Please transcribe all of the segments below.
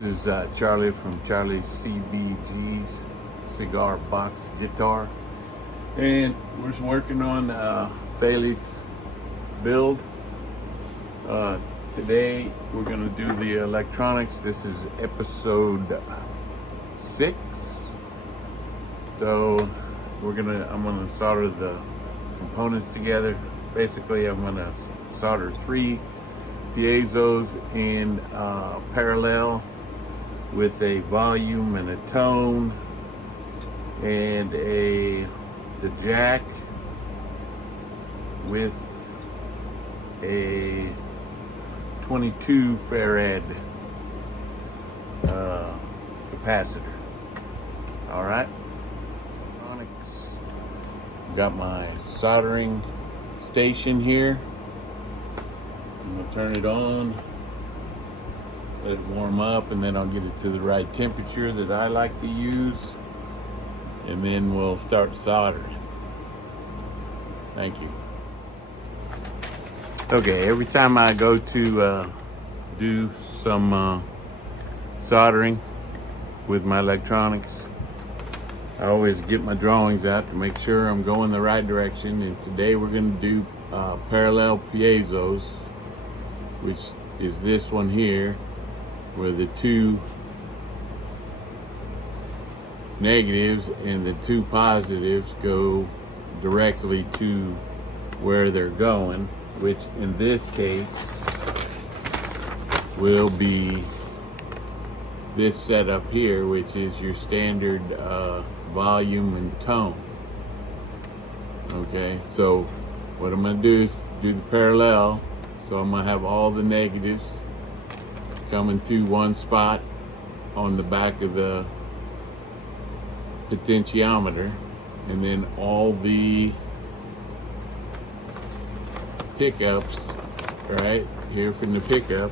This is Charlie from Charlie's CBG's Cigar Box Guitar, and we're just working on Bailey's build. Today we're going to do the electronics. This is episode 6. So I'm gonna solder the components together. Basically, I'm gonna solder 3 piezos in parallel with a volume and a tone and the jack with a 22 farad capacitor. All right. Got my soldering station here. I'm gonna turn it on, let it warm up, and then I'll get it to the right temperature that I like to use, and then we'll start soldering. Thank you. Okay, every time I go to do some soldering with my electronics, I always get my drawings out to make sure I'm going the right direction. And today we're going to do parallel piezos, which is this one here, where the 2 negatives and the 2 positives go directly to where they're going, which in this case will be this setup here, which is your standard volume and tone. Okay, so what I'm going to do is do the parallel. So I'm going to have all the negatives coming to one spot on the back of the potentiometer, and then all the pickups right here from the pickup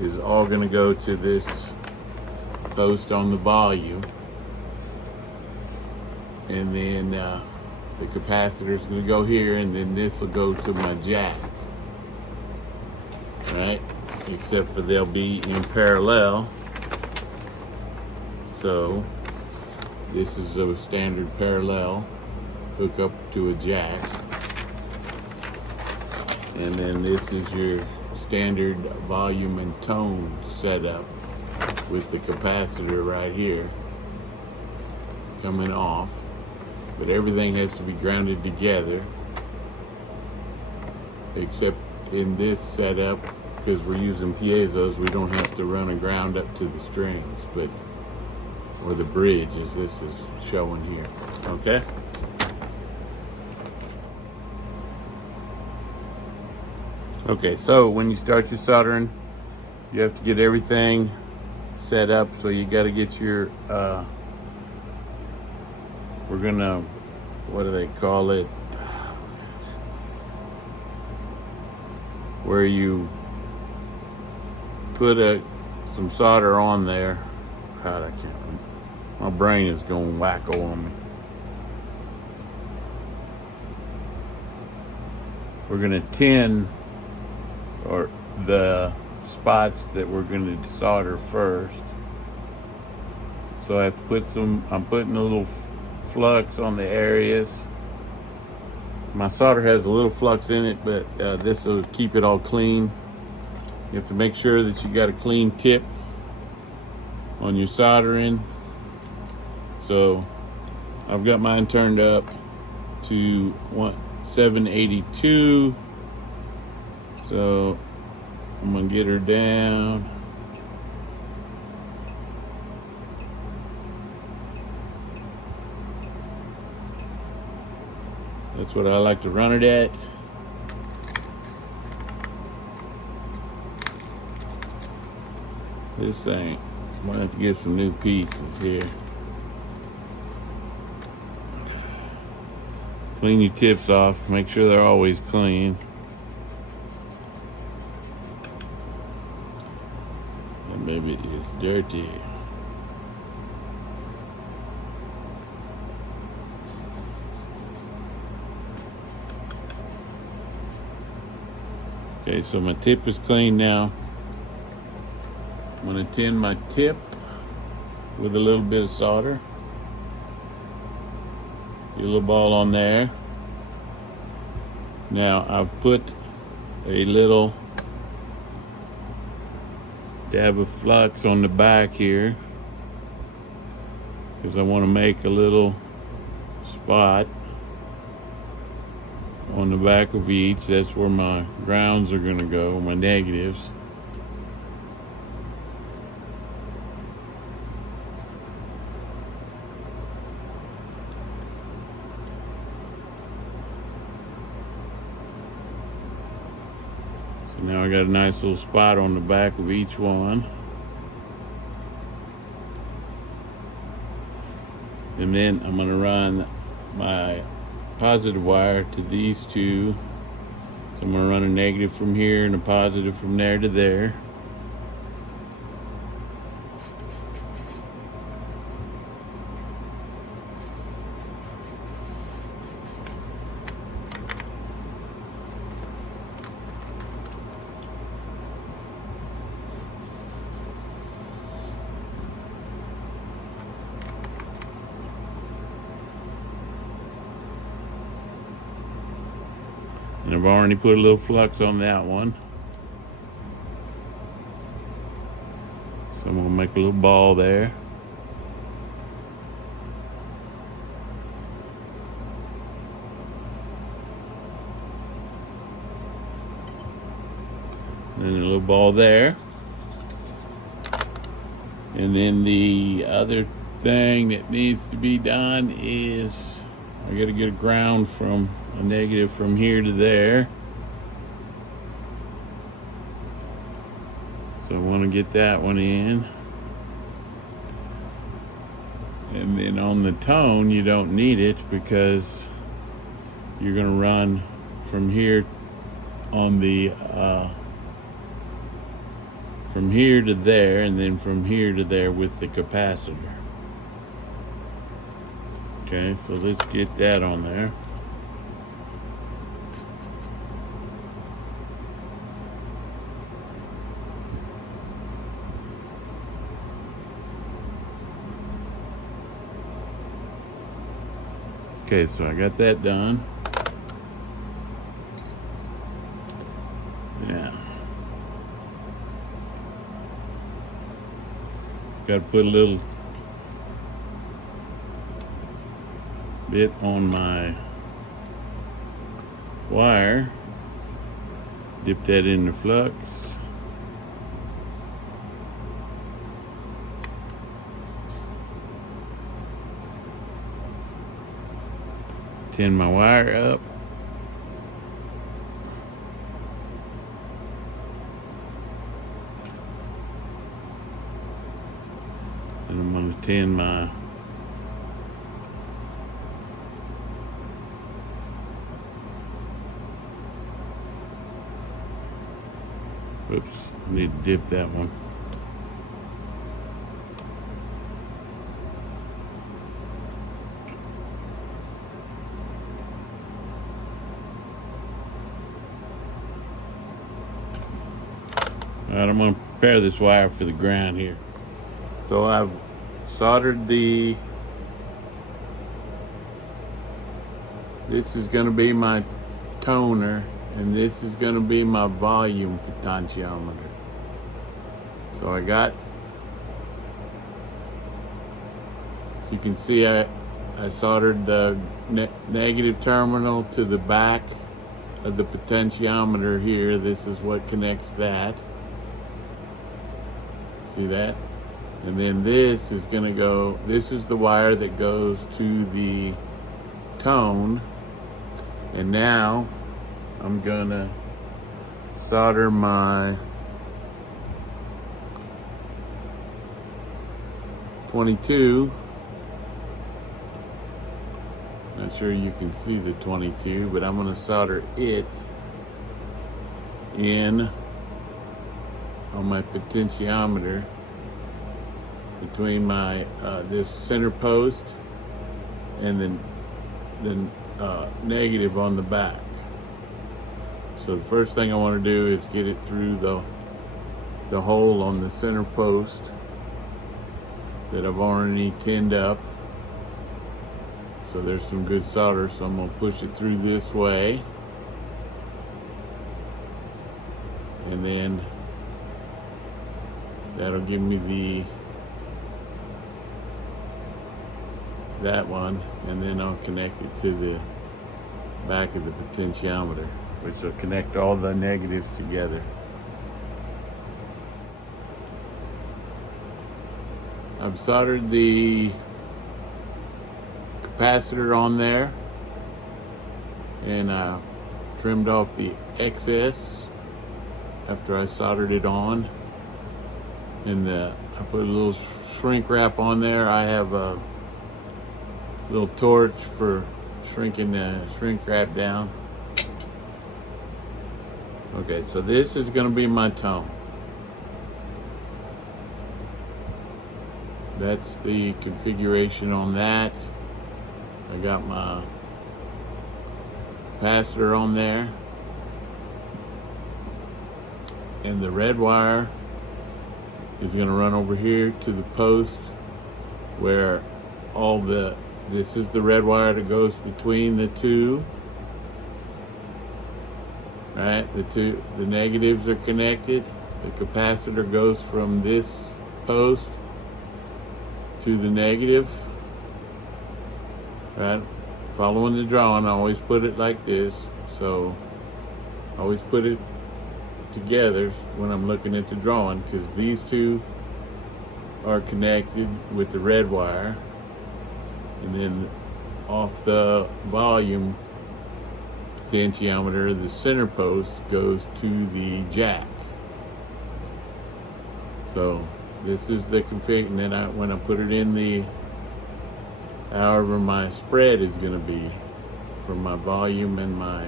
is all going to go to this post on the volume, and then the capacitor is going to go here, and then this will go to my jack, right? Except for they'll be in parallel. So this is a standard parallel hook up to a jack, and then this is your standard volume and tone setup with the capacitor right here coming off. But everything has to be grounded together, except in this setup, because we're using piezos, we don't have to run a ground up to the strings, but or the bridge, as this is showing here. Okay. Okay, so when you start your soldering, you have to get everything set up. So you got to get your we're gonna, what do they call it, where you put some solder on there. God, I can't, my brain is going wacko on me. We're gonna tin or the spots that we're gonna solder first. So I have to put I'm putting a little flux on the areas. My solder has a little flux in it, but this will keep it all clean. You have to make sure that you got a clean tip on your soldering. So I've got mine turned up to 782. So I'm gonna get her down. That's what I like to run it at. This thing, I'm gonna have to get some new pieces here. Clean your tips off, make sure they're always clean. And maybe it is dirty. Okay, so my tip is clean now. I'm going to tin my tip with a little bit of solder. Get a little ball on there. Now I've put a little dab of flux on the back here because I want to make a little spot on the back of each. That's where my grounds are going to go, my negatives. So now I got a nice little spot on the back of each one. And then I'm going to run my positive wire to these two. So I'm going to run a negative from here and a positive from there to there. And I've already put a little flux on that one. So I'm going to make a little ball there. And a little ball there. And then the other thing that needs to be done is I got to get a ground from a negative from here to there. So I want to get that one in. And then on the tone, you don't need it because you're going to run from here on the from here to there, and then from here to there with the capacitor. Okay, so let's get that on there. Okay, so I got that done. Yeah. Got to put a little bit on my wire. Dip that in the flux. Tin my wire up. And I'm going to tin my oops, I need to dip that one. All right, I'm going to prepare this wire for the ground here. So I've soldered this is going to be my toner, and this is going to be my volume potentiometer. So I got, so you can see I soldered the negative terminal to the back of the potentiometer here. This is what connects that. See that? And then this is going to go, this is the wire that goes to the tone. And now I'm going to solder my 22. Not sure you can see the 22, but I'm going to solder it in on my potentiometer between my this center post and then negative on the back. So the first thing I want to do is get it through the hole on the center post that I've already tinned up. So there's some good solder, so I'm gonna push it through this way. And then that'll give me that one, and then I'll connect it to the back of the potentiometer, which will connect all the negatives together. I've soldered the capacitor on there, and I trimmed off the excess after I soldered it on. And I put a little shrink wrap on there. I have a little torch for shrinking the shrink wrap down. Okay, so this is going to be my tone. That's the configuration on that. I got my capacitor on there, and the red wire is going to run over here to the post where this is the red wire that goes between the two. Right, the negatives are connected. The capacitor goes from this post to the negative. Right, following the drawing, I always put it like this. So I always put it together when I'm looking at the drawing, because these two are connected with the red wire, and then off the volume potentiometer, the center post goes to the jack. So this is the config, and then when I put it in the, however my spread is going to be for my volume and my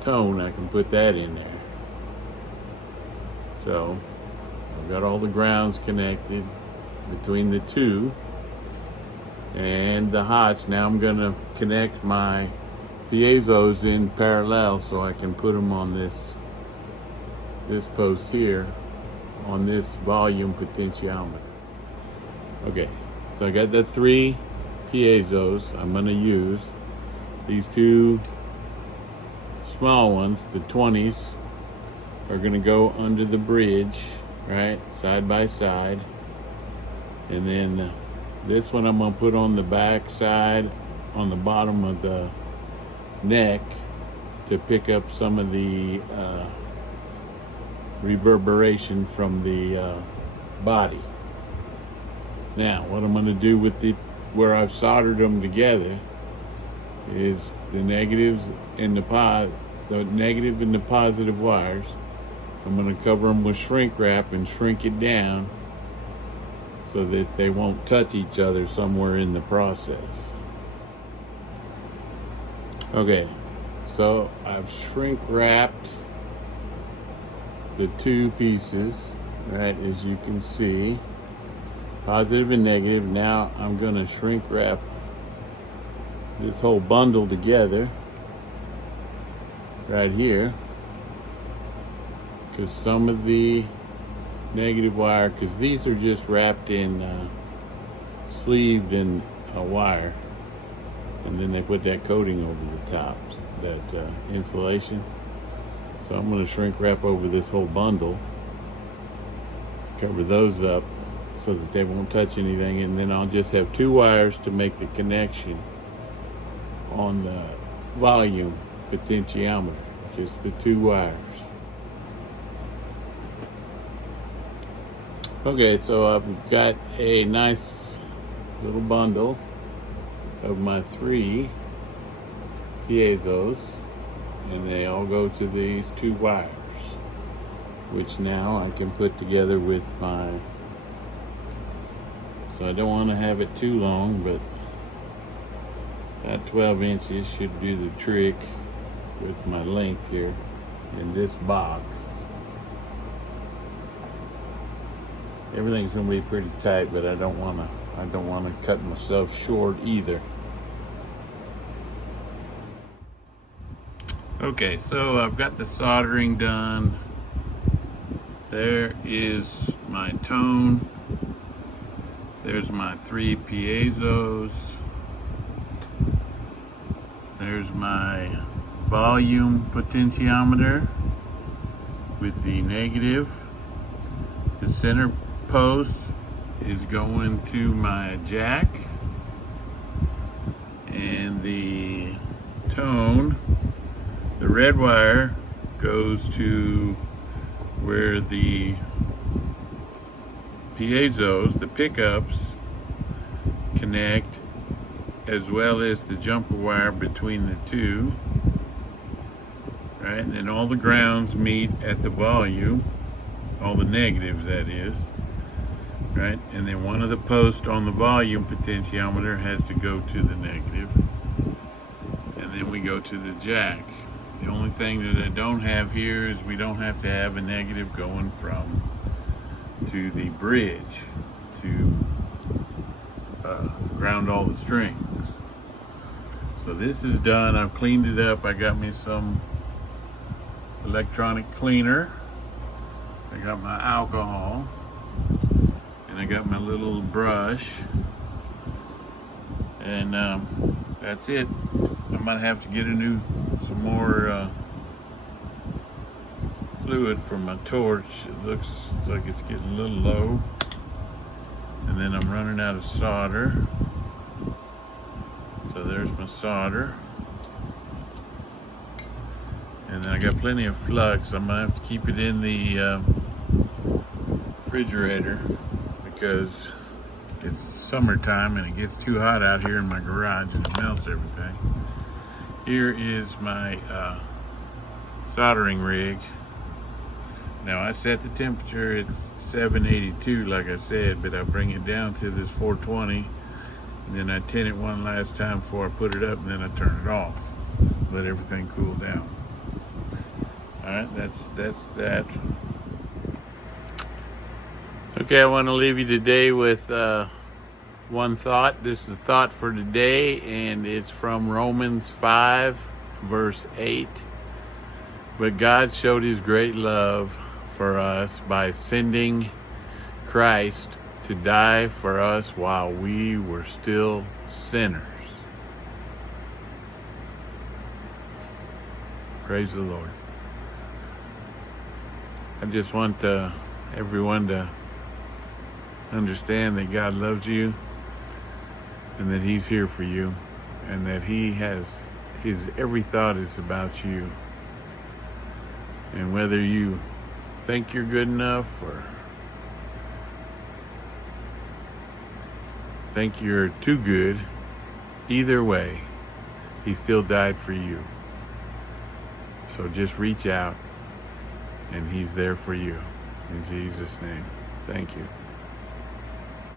tone, I can put that in there. So I've got all the grounds connected between the two and the hots. Now I'm going to connect my piezos in parallel so I can put them on this post here on this volume potentiometer. Okay, so I got the 3 piezos I'm going to use. These 2 small ones, the 20s, are going to go under the bridge, right, side by side. And then this one I'm going to put on the back side, on the bottom of the neck, to pick up some of the reverberation from the body. Now, what I'm going to do with where I've soldered them together is the negatives and the negative and the positive wires. I'm going to cover them with shrink wrap and shrink it down so that they won't touch each other somewhere in the process. Okay, so I've shrink wrapped the 2 pieces, right, as you can see, positive and negative. Now I'm going to shrink wrap this whole bundle together right here, because some of the negative wire, because these are just wrapped in sleeved in wire, and then they put that coating over the tops, that insulation. So I'm going to shrink wrap over this whole bundle, cover those up so that they won't touch anything, and then I'll just have 2 wires to make the connection on the volume potentiometer, just the 2 wires. Okay, so I've got a nice little bundle of my 3 piezos, and they all go to these 2 wires, which now I can put together with my, so I don't want to have it too long, but about 12 inches should do the trick with my length here in this box. Everything's going to be pretty tight, but I don't want to cut myself short either. Okay, so I've got the soldering done There is my tone. There's my 3 piezos. There's my volume potentiometer with the negative. The center post is going to my jack, and the tone, the red wire, goes to where the piezos, the pickups, connect, as well as the jumper wire between the two. Right, and then all the grounds meet at the volume, all the negatives that is. Right, and then one of the posts on the volume potentiometer has to go to the negative, and then we go to the jack. The only thing that I don't have here is we don't have to have a negative going from to the bridge to ground all the strings. So this is done. I've cleaned it up. I got me some electronic cleaner. I got my alcohol, and I got my little brush, and that's it. I might have to get some more fluid for my torch. It looks like it's getting a little low, and then I'm running out of solder. So there's my solder, and then I got plenty of flux. I'm gonna have to keep it in the refrigerator because it's summertime and it gets too hot out here in my garage and it melts everything. Here is my soldering rig. Now I set the temperature, it's 782 like I said, but I bring it down to this 420, and then I tin it one last time before I put it up, and then I turn it off. Let everything cool down. Alright, that's that. Okay, I want to leave you today with one thought. This is the thought for today, and it's from Romans 5, verse 8. But God showed his great love for us by sending Christ to die for us while we were still sinners. Praise the Lord. I just want everyone to understand that God loves you, and that he's here for you, and that he has his every thought is about you. And whether you think you're good enough or think you're too good, either way, he still died for you. So just reach out, and he's there for you. In Jesus' name, thank you.